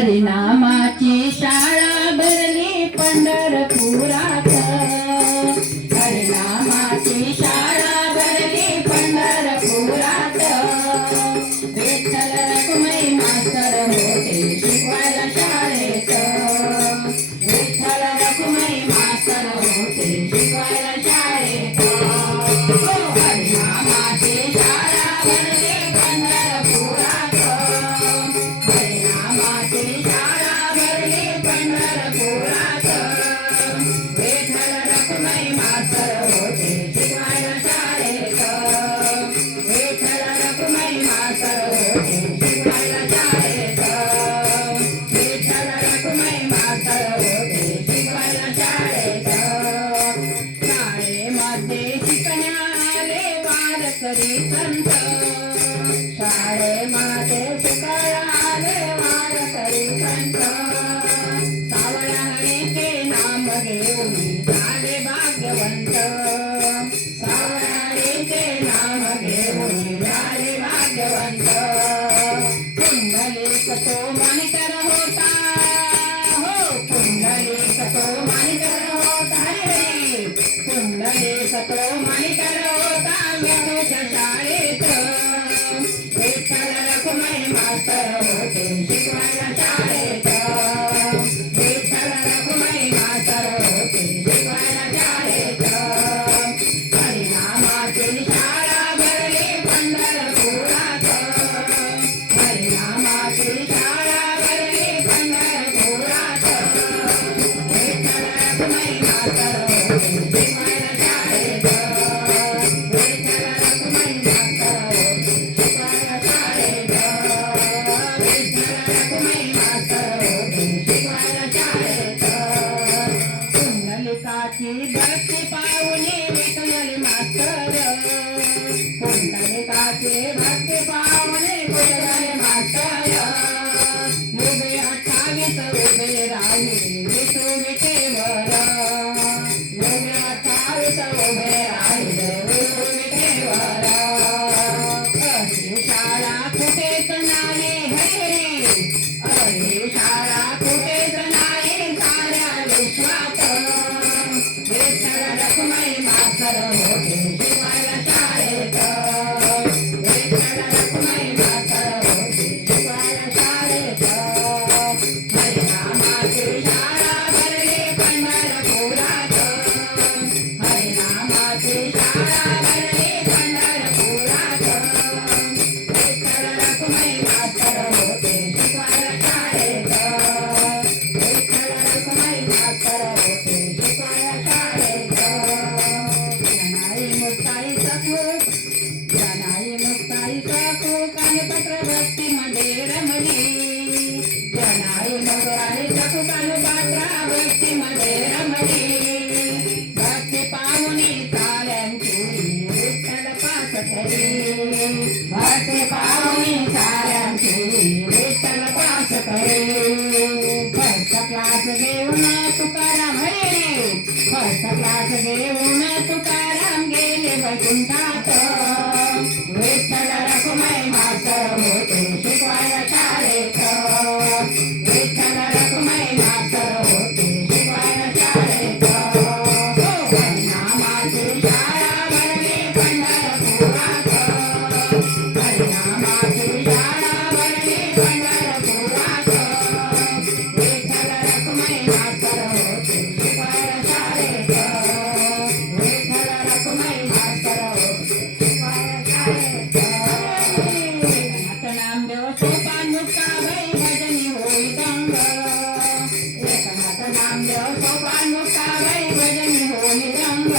हरिनामाची शाळा भरली पंढरपुरात, हरिनामाची शाळा भरली पंढरपुरात. विठ्ठल रखुमाई मास्तर होते शिकवायला शाळेत, विठ्ठल रखुमाई मास्तर होते शिकवायला शाळेत. हरिनामाची शाळा भरली पंढरपुरात, हरिनामाची शाळा भरली पंढरपुरात. विठ्ठल रखुमाई मास्तर होते शिकवायला शाळेत, विठ्ठल रखुमाई मास्तर होते शिकवायला शाळेत, विठ्ठल रखुमाई मास्तर होते शिकवायला शाळेत. शाळेमध्ये शिकण्याले वारकरी संत, शाळेमध्ये शिकण्याले वारकरी संत. सावळ्याचे नाम घेऊन झाले भाग्यवंत, सावळ्याचे नाम घेऊन झाले भाग्यवंत. पुंडलिक तो मणिकर होता, हो पुंडलिक तो मणिकर होता रे, पुंडलिक तो मणिकर होता विठूच्या शाळेत. विठ्ठल रखुमाई मास्तर होते शिकवायला शाळेत, विठ्ठल रखुमाई मास्तर होते शिकवायला शाळेत. हरिनामाची शाळा भरली पंढरपुरात, हरिनामाची शाळा भरली पंढरपुरात. विठ्ठल रखुमाई मास्तर होते शिकवायला शाळेत, विठ्ठल रखुमाई मास्तर होते शिकवायला शाळेत, विठ्ठल रखुमाई मास्तर होते शिकवायला शाळेत. पुंडलिकाची भक्ती पाहुनी विठ्ठल मास्तर, पुंडलिकाची भक्ती पाहुनी विठ्ठल मास्तर. उभे 28 उभे राहिले विठू विठेवर, उभे 28 उभे राहिले विठू विठेवर. अशी शाळा कुठेच नाही हरी, अशी शाळा कुठेच नाही साऱ्या विश्वात. विठ्ठल रखुमाई मास्तर होते शिकवायला शाळेत, विठ्ठल रखुमाई मास्तर होते शिकवायला शाळेत. हरिनामाची शाळा भरली पंढरपुरात, हरिनामाची शाळा भरली पंढरपुरात. विठ्ठल रखुमाई मास्तर होते शिकवायला शाळेत, विठ्ठल रखुमाई मास्तर होते शिकवायला शाळेत. जनाई मुक्ताई सखूक, जनाई मुक्ताई सखूक आणि पत्र भक्तीमध्ये रमली, जनाई मुक्ताई सखूक आणि पत्र भक्तीमध्ये रमली. भक्ती पाहुनी साऱ्यांची विठ्ठल पास करी, भक्ती पाहुनी साऱ्यांची विठ्ठल पास करी. फर्स्ट क्लास घेऊन तुकाराम हरे, फर्स्ट क्लास घेऊन तुकाराम गेले वैकुंठात. विठ्ठल रखुमाई मास्तर होते शिकवायला शाळेत, विठ्ठल रखुमाई मास्तर होते शिकवायला शाळेत. हरिनामाची शाळा भरली पंढरपुरात, हरिनामाची शाळा भरली पंढरपुरात. विठ्ठल रखुमाई मास्तर होते शिकवायला शाळेत, विठ्ठल रखुमाई मास्तर होते शिकवायला शाळेत. एकनाथ नामदेव सोपान मुक्ताबाई भजनी होई दंग, एकनाथ नामदेव सोपान मुक्ताबाई भजनी होई दंग.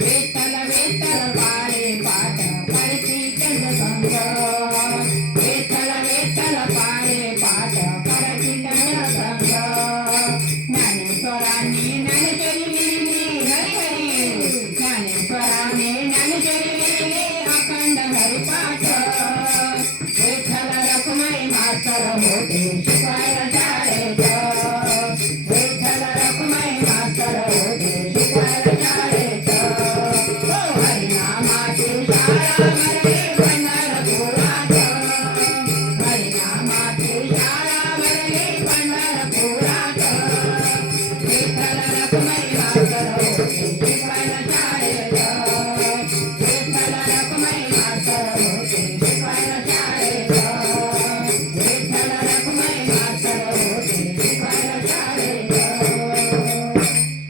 विठ्ठल विठ्ठल पाळे पाठ पडती चंद्रभंग, विठ्ठल विठ्ठल पाळे पाठ पडती चंद्रभंग. ज्ञानेश्वरांनी ज्ञानेश्वरी लिहिली हरी हरी, ज्ञानेश्वरांनी ज्ञानेश्वरी लिहिली अखंड हरिपाठ. विठ्ठल रखुमाई मास्तर